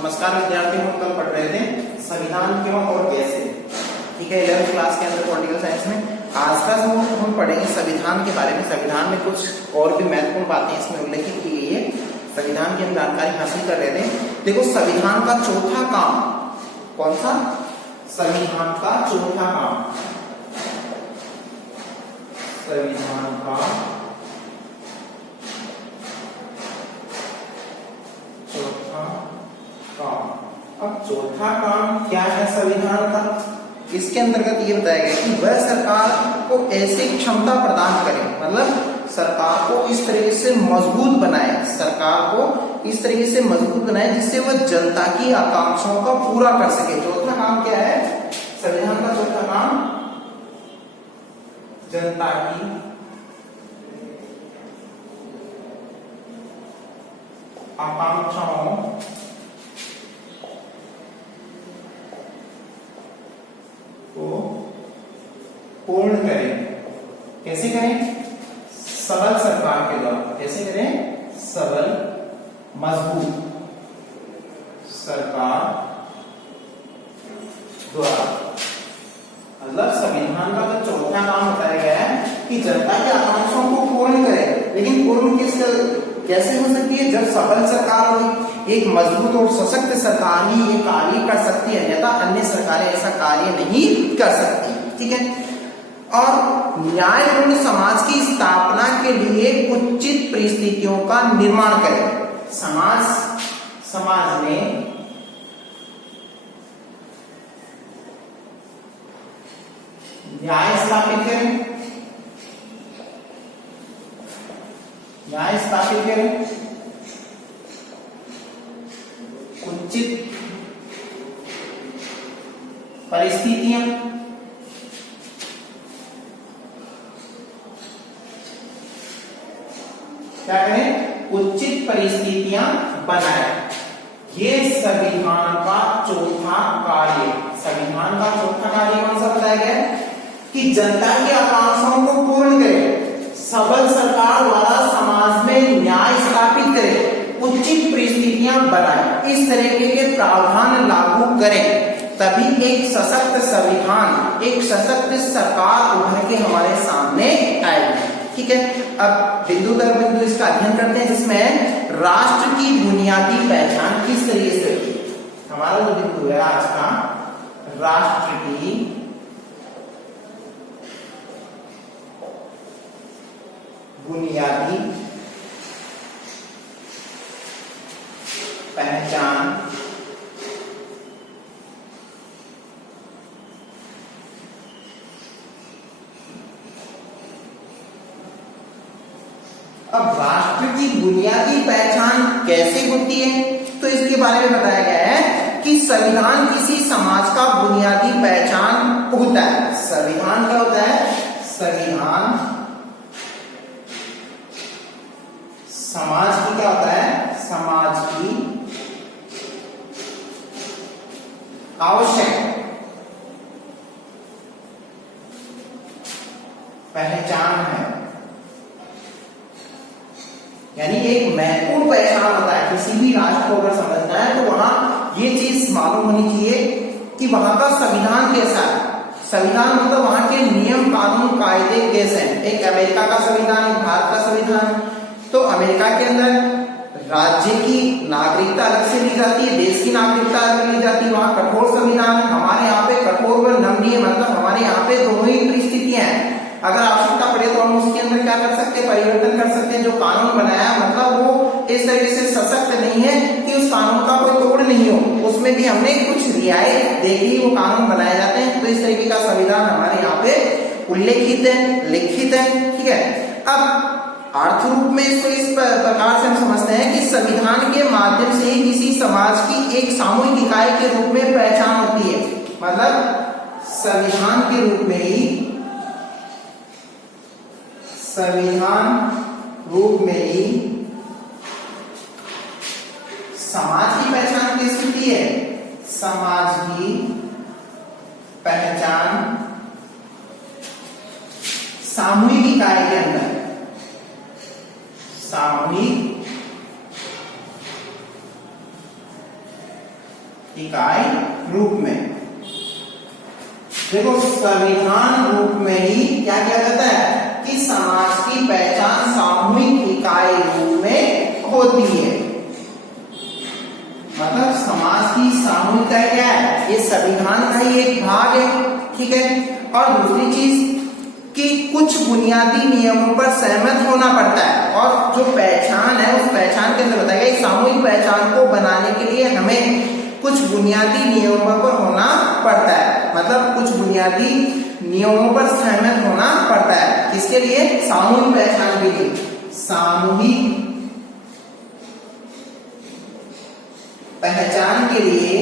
नमस्कार विद्यार्थियों, हम कल पढ़ रहे थे संविधान क्यों और कैसे। ठीक है, 11th क्लास के अंदर पॉलिटिकल साइंस में आज का हम पढ़ेंगे संविधान के बारे में। संविधान में कुछ और भी महत्वपूर्ण बातें इसमें उल्लेखित की गई है, संविधान की हम जानकारी हासिल कर रहे थे। देखो, संविधान का चौथा काम कौन सा? संविधान का चौथा काम, संविधान का चौथा काम। अब चौथा काम क्या है संविधान का? इसके अंतर्गत ये बताया गया कि वह सरकार को ऐसी क्षमता प्रदान करे, मतलब सरकार को इस तरीके से मजबूत बनाए, सरकार को इस तरीके से मजबूत बनाए जिससे वह जनता की आकांक्षाओं का पूरा कर सके। चौथा काम क्या है संविधान का? चौथा काम जनता की आकांक्षाओं को पूर्ण करें। कैसे करें? सबल सरकार के द्वारा। कैसे करें? सबल मजबूत सरकार द्वारा। मतलब संविधान का जो चौथा काम बताया गया है कि जनता की आकांक्षाओं को पूर्ण करे, लेकिन पूर्ण कैसे हो सकती है? जब सबल सरकार होगी, एक मजबूत और सशक्त सरकार ही ये कार्य कर सकती है, अन्यथा अन्य सरकारें ऐसा कार्य नहीं कर सकती। ठीक है, और न्यायपूर्ण समाज की स्थापना के लिए उचित परिस्थितियों का निर्माण करें। समाज में न्याय स्थापित करें, न्याय स्थापित करें, उचित परिस्थितियां क्या करें? उचित परिस्थितियां बनाए। ये संविधान का चौथा कार्य। संविधान का चौथा कार्य कौन सा बताया गया? कि जनता की आकांक्षाओं को पूर्ण करे, सबल सरकार द्वारा समाज में न्याय स्थापित करे, उचित परिस्थितियां बनाए, इस तरीके के प्रावधान लागू करें, तभी एक सशक्त संविधान, एक सशक्त सरकार उभर के हमारे सामने आएगी। ठीक है, अब बिंदु दर बिंदु इसका अध्ययन करते हैं, जिसमें राष्ट्र की बुनियादी पहचान किस तरीके से होती है। हमारा जो बिंदु है आज का, राष्ट्र की बुनियादी पहचान अब राष्ट्र की बुनियादी पहचान कैसे होती है, तो इसके बारे में बताया गया है कि संविधान किसी समाज का बुनियादी पहचान होता है। संविधान क्या होता है? संविधान समाज की क्या होता है? समाज की आवश्यक पहचान है, यानी एक महत्वपूर्ण पहचान होता है। किसी भी राष्ट्र को अगर समझना है तो वहां ये चीज मालूम होनी चाहिए कि वहां का संविधान कैसा है। संविधान मतलब वहां के नियम कानून कायदे कैसे हैं। एक अमेरिका का संविधान, एक भारत का संविधान। तो अमेरिका के अंदर राज्य की नागरिकता अलग से ली जाती है, देश की नागरिकता अलग ली जाती है। वहां कठोर संविधान है, हमारे यहाँ पे कठोर व नमनीय, मतलब हमारे यहाँ पे दोनों ही परिस्थितियां हैं। अगर आवश्यकता पड़े तो हम उसके अंदर क्या कर सकते हैं? परिवर्तन कर सकते हैं। जो कानून बनाया मतलब वो इस तरीके से सशक्त नहीं है कि उस कानून का कोई तोड़ नहीं हो, उसमें भी हमने कुछ रियायत देखी, वो कानून बनाए जाते हैं। तो इस तरीके का संविधान हमारे यहाँ पे उल्लेखित है, लिखित है। ठीक है, अब अर्थ रूप में इसको इस प्रकार से हम समझते हैं कि संविधान के माध्यम से ही किसी समाज की एक सामूहिक इकाई के रूप में पहचान होती है। मतलब संविधान के रूप में ही, संविधान रूप में ही समाज की पहचान कैसी होती है? समाज की पहचान सामूहिक इकाई के अंदर, सामूहिक इकाई रूप में। देखो संविधान रूप में ही क्या किया जाता है कि समाज की पहचान सामूहिक इकाई रूप में होती है। मतलब समाज की सामूहिकता क्या है, ये संविधान का ही एक भाग है, ठीक है। और दूसरी चीज कि कुछ बुनियादी नियमों पर सहमत होना पड़ता है, और जो पहचान है उस पहचान के अंदर बताया गया सामूहिक पहचान को बनाने के लिए हमें कुछ बुनियादी नियमों पर होना पड़ता है। मतलब कुछ बुनियादी नियमों पर सहमत होना पड़ता है, किसके लिए, सामूहिक पहचान के लिए। सामूहिक पहचान के लिए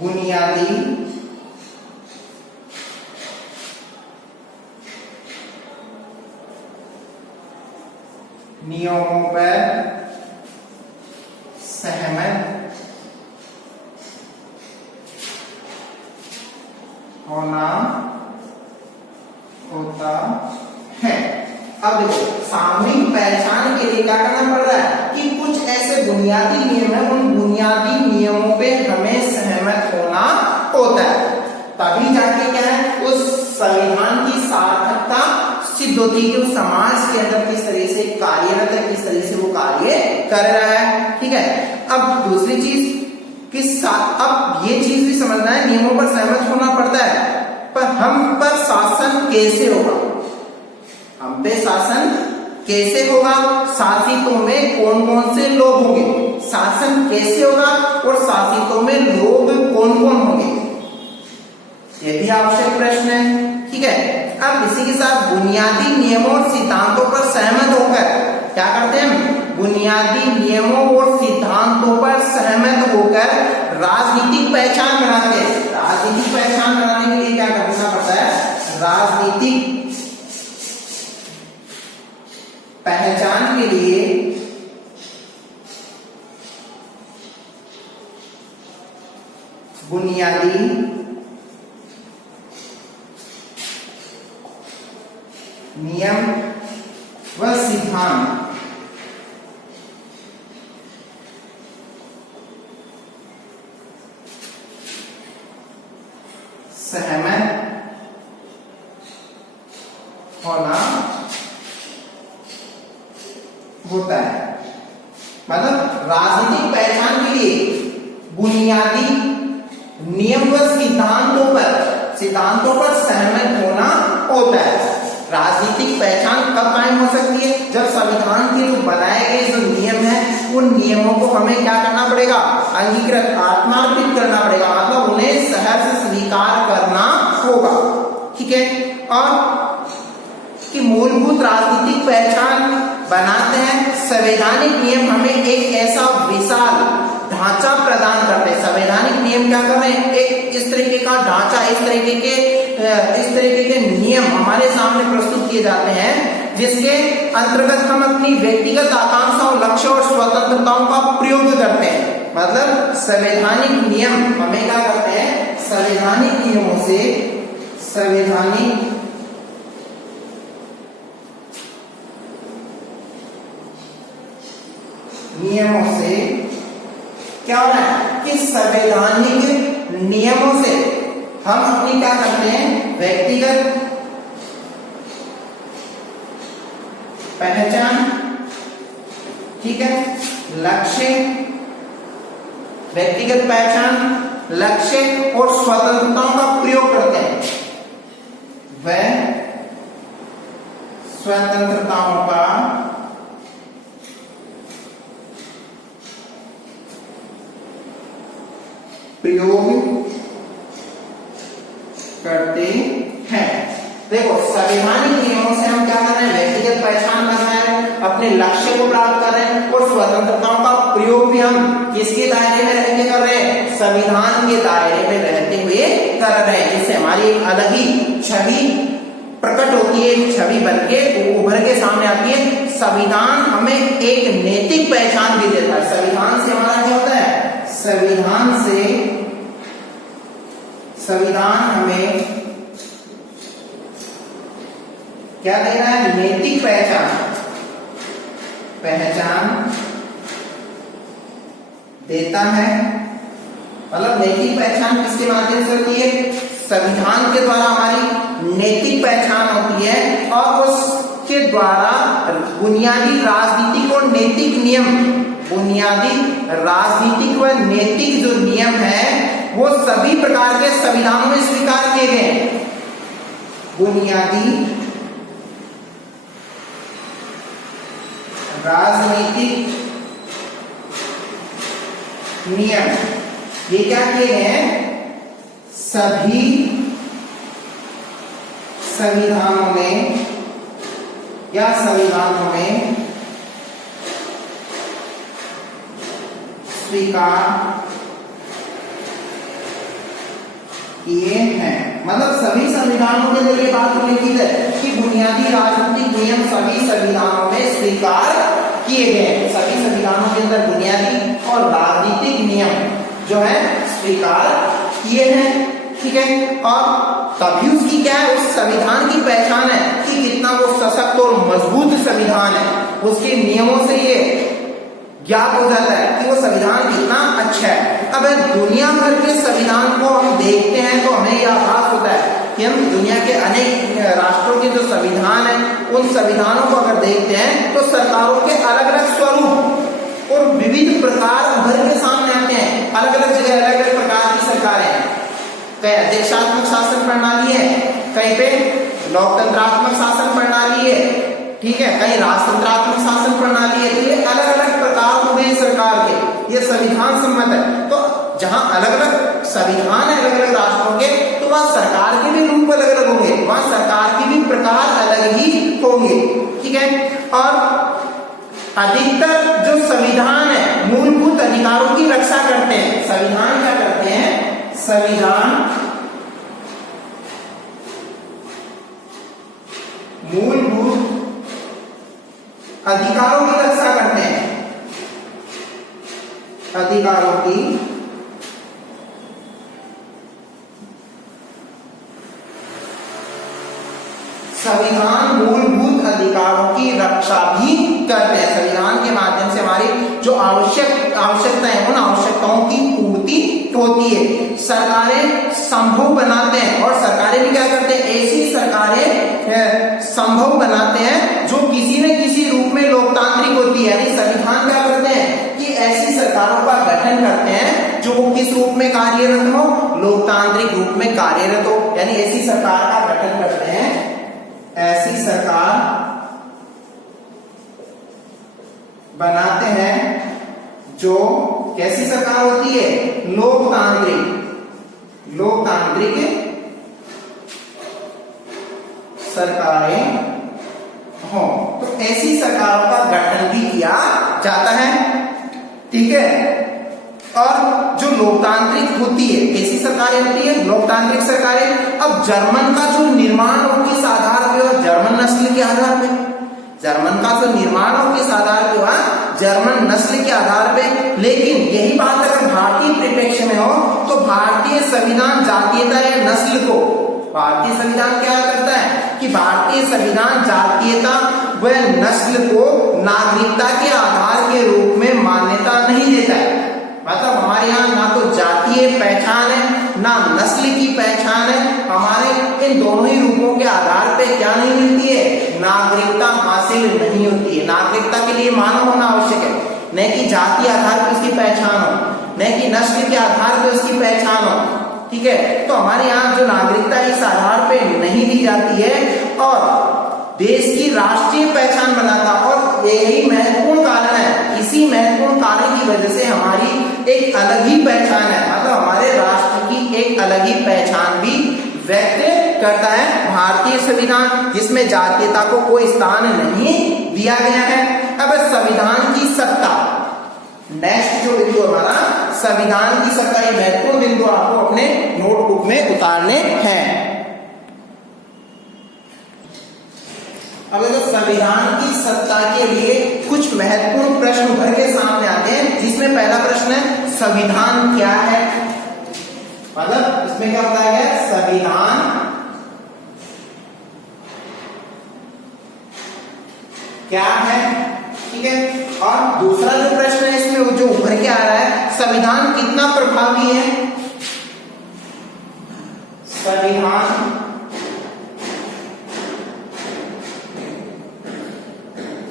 बुनियादी नियमों पर सहमत होना होता है। अब देखो सामूहिक पहचान के लिए क्या करना पड़ रहा है कि कुछ ऐसे बुनियादी नियम है, उन बुनियादी नियमों पे हमें सहमत होना होता है, तभी जाके क्या है उस संविधान की सार्थकता सिद्ध होती है कि उस समाज के अंदर किस तरह से कार्यरत है, किस तरह से वो कार्य कर रहा है, ठीक है। अब दूसरी चीज अब ये चीज भी समझना है, नियमों पर सहमत होना पड़ता है, पर हम पर शासन कैसे होगा, हम पे शासन कैसे होगा, शासितों में कौन कौन से लोग होंगे, शासन कैसे होगा और शासितों में लोग कौन कौन होंगे, ये भी आवश्यक प्रश्न है, ठीक है। अब इसी के साथ बुनियादी नियमों और सिद्धांतों पर सहमत होकर क्या करते हैं, बुनियादी नियमों और सिद्धांतों पर सहमत होकर राजनीतिक पहचान बनाते हैं। राजनीतिक पहचान बनाने के लिए क्या करना पड़ता है, राजनीतिक पहचान के लिए बुनियादी नियम व सिद्धांत सहमत होना होता है। मतलब राजनीतिक पहचान के लिए बुनियादी नियम व सिद्धांतों पर सहमत होना होता है। राजनीतिक पहचान कब कायम हो सकती है, जब संविधान के जो बनाए गए जो नियम है उन नियमों को हमें क्या करना पड़ेगा, अंगीकृत आत्मार्पित करना पड़ेगा, मतलब उन्हें सहर्ष स्वीकार करना होगा, ठीक है। और कि मूलभूत राजनीतिक पहचान बनाते हैं, संवैधानिक नियम हमें एक ऐसा विशाल ढांचा प्रदान करते हैं। संवैधानिक नियम क्या कर रहे हैं, एक इस तरीके का ढांचा, इस तरीके के नियम हमारे सामने प्रस्तुत किए जाते हैं, जिसके अंतर्गत हम अपनी व्यक्तिगत आकांक्षाओं, लक्ष्य और स्वतंत्रताओं का प्रयोग करते हैं। मतलब संवैधानिक नियम हमें क्या करते हैं, संवैधानिक नियमों से क्या हो रहा है कि संवैधानिक नियमों से हम अपनी क्या करते हैं, व्यक्तिगत पहचान, ठीक है, लक्ष्य, व्यक्तिगत पहचान, लक्ष्य और स्वतंत्रताओं का प्रयोग करते हैं। वह स्वतंत्रताओं का प्रयोग करते हैं। देखो संवैधानिक नियमों से हम क्या कर रहे हैं, व्यक्तिगत पहचान बना रहे हैं, अपने लक्ष्य को प्राप्त कर रहे हैं, और स्वतंत्रताओं का प्रयोग भी हम किसके दायरे में रह के कर रहे हैं, संविधान के दायरे में रहते हुए कर रहे हैं, जिससे हमारी एक अलग ही छवि प्रकट होती है, छवि बनके उभर के सामने आती है। संविधान हमें एक नैतिक पहचान भी देता है। संविधान से हमारा क्या होता है, संविधान हमें क्या दे रहा है, नैतिक पहचान देता है। मतलब नैतिक पहचान किसके माध्यम से होती है? संविधान के द्वारा हमारी नैतिक पहचान होती है और उसके द्वारा बुनियादी राजनीतिक और नैतिक नियम, बुनियादी राजनीतिक व नैतिक जो नियम है वो सभी प्रकार के संविधानों में स्वीकार किए गए। बुनियादी राजनीतिक नियम ये क्या किए गए हैं? सभी संविधानों में या संविधानों में स्वीकार किए हैं। मतलब सभी संविधानों के अंदर ये बात उल्लेखित है कि बुनियादी राजनीतिक नियम सभी संविधानों में स्वीकार किए गए। सभी संविधानों के अंदर बुनियादी और राजनीतिक नियम जो है स्वीकार किए हैं। ठीक है, और तभी उसकी क्या है, उस संविधान की पहचान है कि कितना वो सशक्त और मजबूत संविधान है। उसके नियमों से ये ज्ञात हो जाता है कि वो संविधान कितना अच्छा है। अब दुनिया भर के संविधान को हम देखते हैं तो हमें यह आभास होता है कि हम दुनिया के अनेक राष्ट्रों के जो संविधान है उन संविधानों को अगर देखते हैं तो सरकारों के अलग अलग स्वरूप और विविध प्रकार उभर के सामने आते हैं। अलग अलग जगह अलग अलग प्रकार की सरकारें हैं। कहीं अध्यक्षात्मक शासन प्रणाली है, कहीं पे लोकतंत्रात्मक शासन प्रणाली है, ठीक है, कहीं राजतंत्रात्मक शासन प्रणाली है। तो ये अलग अलग प्रकार हुए सरकार के, ये संविधान सम्मत है। तो जहां अलग अलग संविधान है अलग अलग राष्ट्रों के, तो वहां सरकार के भी रूप अलग अलग होंगे, वहां सरकार के भी प्रकार अलग ही होंगे। ठीक है, और अधिकतर जो संविधान है मूलभूत अधिकारों की रक्षा करते हैं। संविधान क्या करते हैं? संविधान मूलभूत अधिकारों की रक्षा करते हैं। अधिकारों की संविधान मूलभूत अधिकारों की रक्षा भी करते हैं। संविधान के माध्यम से हमारी जो आवश्यकताएं हैं उन आवश्यकताओं की पूर्ति होती है। सरकारें संभव बनाते हैं और सरकारें भी क्या करते हैं? ऐसी सरकारें संभव बनाते हैं जो किसी न किसी रूप में लोकतांत्रिक होती है। यानी संविधान क्या करते हैं कि ऐसी सरकारों का गठन करते हैं जो किस रूप में कार्यरत हो? लोकतांत्रिक रूप में कार्यरत हो। यानी ऐसी सरकार का गठन करते हैं, ऐसी सरकार बनाते हैं जो कैसी सरकार होती है? लोकतांत्रिक सरकारें हो। तो ऐसी सरकारों का गठन भी किया जाता है। ठीक है, और जो लोकतांत्रिक होती है, कैसी सरकारें होती है? लोकतांत्रिक सरकारें। अब जर्मन का जो निर्माण हो किस आधार पे हो? जर्मन नस्ल के आधार पे। जर्मन का जो निर्माण हो किस आधार पे हुआ? जर्मन नस्ल के आधार पे। लेकिन यही बात अगर भारतीय परिप्रेक्ष्य में हो तो भारतीय संविधान जातीयता या नस्ल को, भारतीय संविधान क्या करता है कि भारतीय संविधान जातीयता व नस्ल को नागरिकता के आधार के रूप में मान्यता नहीं देता है। मतलब हमारे यहाँ ना तो जातीय पहचान है ना नस्ल की पहचान है। हमारे इन दोनों ही रूपों के आधार पे क्या नहीं मिलती है? नागरिकता हासिल नहीं होती है। नागरिकता के लिए मानव होना आवश्यक है, न कि जातीय आधार पर उसकी पहचान हो, न कि नस्ल के आधार पर उसकी पहचान हो। ठीक है, तो हमारे यहाँ जो नागरिकता इस आधार पे नहीं दी जाती है और देश की राष्ट्रीय पहचान बनाता। और यही महत्वपूर्ण कारण है, इसी महत्वपूर्ण कारण की वजह से हमारी एक अलग ही पहचान है। मतलब हमारे राष्ट्र की एक अलग ही पहचान भी व्यक्त करता है भारतीय संविधान, जिसमें जातीयता को कोई स्थान नहीं दिया गया है। अब संविधान की सत्ता, नेक्स्ट जो बिंदु हमारा संविधान की सत्ता, ये महत्वपूर्ण बिंदु आपको अपने नोटबुक में उतारने हैं। अब तो संविधान की सत्ता के लिए कुछ महत्वपूर्ण प्रश्न उभर के सामने आते हैं, जिसमें पहला प्रश्न है संविधान क्या है? मतलब इसमें क्या बताया गया? संविधान क्या है? ठीक है। और दूसरा जो प्रश्न है इसमें जो उभर के आ रहा है, संविधान कितना प्रभावी है, संविधान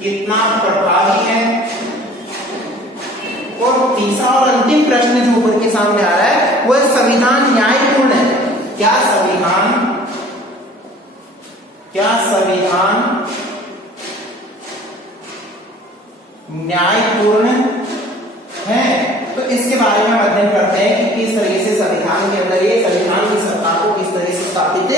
कितना प्रभावी है। और तीसरा और अंतिम प्रश्न जो ऊपर के सामने आ रहा है वो है संविधान न्यायपूर्ण है। क्या संविधान न्यायपूर्ण है। तो इसके बारे में अध्ययन करते हैं कि किस तरीके से संविधान के अंदर ये संविधान की सत्ता को किस तरह से स्थापित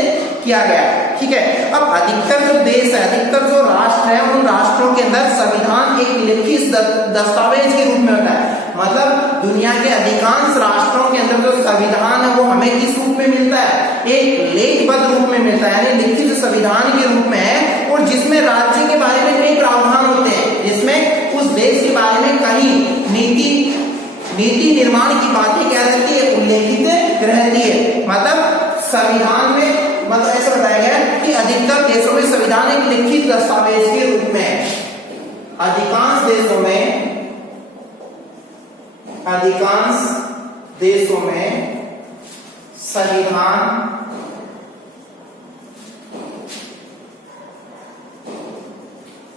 किया गया है। ठीक है। अब अधिकतर जो देश है, अधिकतर जो राष्ट्र है, उन राष्ट्रों के अंदर संविधान एक लिखित दस्तावेज के रूप में होता है। मतलब दुनिया के अधिकांश राष्ट्रों के अंदर जो संविधान है वो हमें किस रूप में मिलता है, एक लेखबद्ध रूप में मिलता है, यानी लिखित संविधान के रूप में है। और जिसमें राज्य के बारे में कई प्रावधान होते हैं, जिसमें उस देश के बारे में कहीं नीति निर्माण की बातें क्या रहती है, उल्लेखित रहती है। मतलब संविधान में मतलब ऐसा बताया गया कि अधिकतर देशों में संविधान एक लिखित दस्तावेज के रूप में है। अधिकांश देशों में संविधान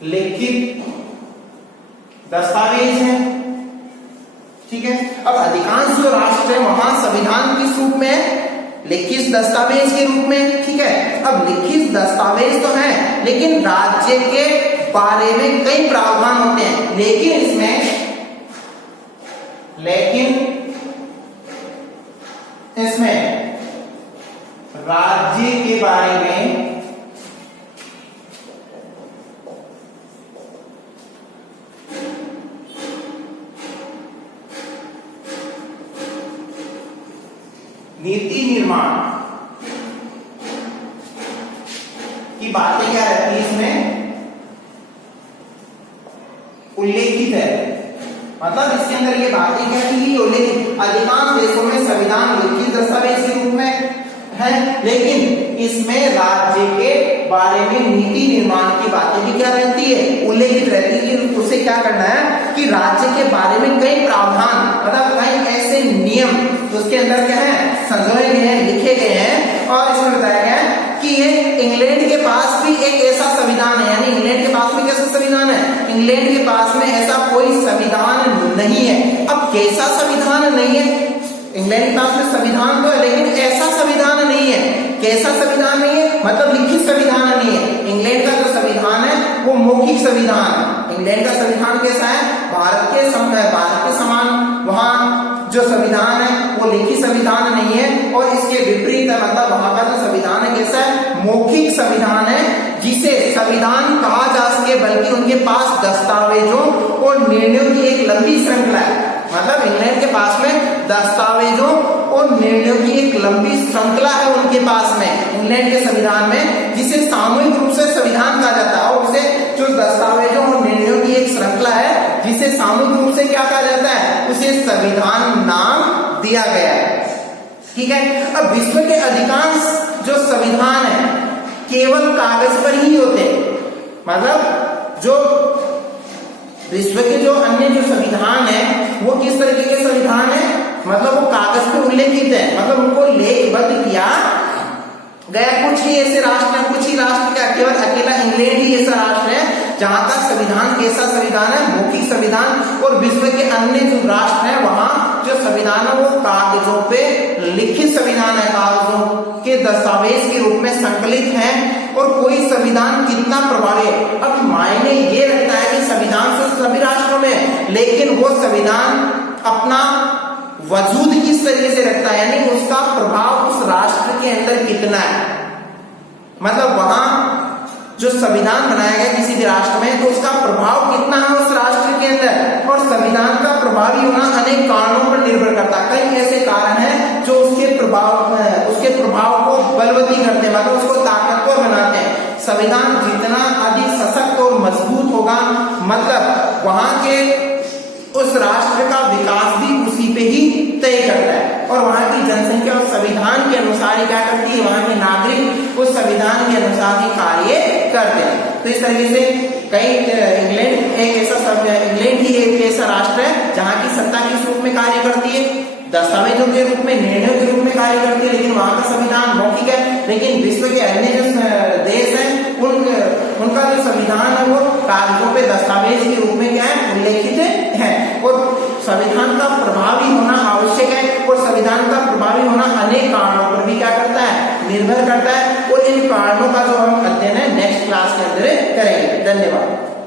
लिखित दस्तावेज है। ठीक है। अब अधिकांश जो राष्ट्र है वहां संविधान किस रूप में है, लिखित दस्तावेज के रूप में। ठीक है। अब लिखित दस्तावेज तो है, लेकिन राज्य के बारे में कई प्रावधान होते हैं, लेकिन इसमें राज्य के बारे में नीति निर्माण की बातें क्या रहती है, इसमें उल्लेखित है। मतलब इसके अंदर ये बातें क्या की उल्लेखित। अधिकांश देशों में संविधान लिखित दस्तावेज के रूप में है, लेकिन इसमें राज्य के बारे में नीति निर्माण की बातें भी क्या रहती है, उल्लेखित रहती है। उसे क्या करना है कि राज्य के बारे में कई प्रावधान, मतलब कई ऐसे नियम उसके अंदर क्या है, संजोए गए हैं, लिखे गए हैं। और इसमें बताया गया है कि ये इंग्लैंड के पास भी एक ऐसा संविधान है, यानी इंग्लैंड के पास में कैसा संविधान है, इंग्लैंड के पास में ऐसा कोई संविधान नहीं है। अब कैसा संविधान नहीं है, इंग्लैंड के पास में संविधान तो है, लेकिन ऐसा संविधान नहीं है। कैसा संविधान नहीं है, मतलब लिखित संविधान नहीं है। इंग्लैंड का जो संविधान है वो मौखिक संविधान है। इंग्लैंड का संविधान कैसा है, भारत के समान वहां जो संविधान है वो लिखित संविधान नहीं है। और इसके विपरीत है, मतलब वहां का जो संविधान है कैसा है, मौखिक संविधान है, जिसे संविधान कहा जा सके, बल्कि उनके पास दस्तावेजों और निर्णयों की एक लंबी श्रृंखला है। मतलब इंग्लैंड के पास में दस्तावेजों और निर्णयों की एक लंबी श्रृंखला है उनके पास में, इंग्लैंड के संविधान में, जिसे सामूहिक रूप से संविधान कहा जाता है। और उसे जो दस्तावेजों और निर्णयों की एक श्रृंखला है, जिसे सामूहिक रूप से क्या कहा जाता है, उसे संविधान नाम दिया गया है। ठीक है। अब विश्व के अधिकांश जो संविधान है केवल कागज पर ही होते हैं। मतलब जो विश्व के जो अन्य जो संविधान है वो किस तरीके के संविधान है, मतलब वो कागज पे उल्लेखित है, मतलब उनको लेखबद्ध किया गया। कुछ ही ऐसे राष्ट्र हैं, कुछ ही राष्ट्र का केवल अकेला इंग्लैंड ही ऐसा राष्ट्र है जहां का संविधान कैसा संविधान है, मौखिक संविधान। और विश्व के अन्य जो राष्ट्र हैं वहां जो संविधान है वो कागजों पे लिखित संविधान है, कागजों के दस्तावेज के रूप में संकलित है। और कोई संविधान कितना प्रभावी है, अब मायने ये रखता है कि संविधान तो सभी राष्ट्रों में, लेकिन वो संविधान अपना वजूद किस तरीके से रखता है, यानी उसका प्रभाव उस राष्ट्र के अंदर कितना है। मतलब वहां जो संविधान बनाया गया किसी भी राष्ट्र में, तो उसका प्रभाव कितना है उस राष्ट्र के अंदर। और संविधान का प्रभावी होना अनेक कारणों पर निर्भर करता है। कई ऐसे कारण हैं जो उसके प्रभाव को बलवती करते हैं, मतलब उसको ताकतवर बनाते हैं। संविधान जितना अधिक सशक्त और मजबूत होगा, मतलब वहां के उस राष्ट्र का विकास भी उसी पे ही तय करता है। और वहां की जनसंख्या उस संविधान के अनुसार ही क्या करती है, वहां के नागरिक उस संविधान के अनुसार ही कार्य करते हैं। तो इस तरीके से कई इंग्लैंड ही एक ऐसा राष्ट्र है जहां की सत्ता किस रूप में कार्य करती है, दस्तावेजों के रूप में, निर्णयों के रूप में कार्य करती है, लेकिन वहां का संविधान मौखिक है। लेकिन विश्व के अन्य जो देश हैं उनका जो संविधान है वो कागजों पे दस्तावेज के रूप में क्या है, उल्लेखित है। और संविधान का प्रभावी होना आवश्यक है, और संविधान का प्रभावी होना अनेक कारणों पर भी क्या करता है, निर्भर करता है। और इन कारणों का जो हम अध्ययन है नेक्स्ट क्लास के अंदर करेंगे। धन्यवाद।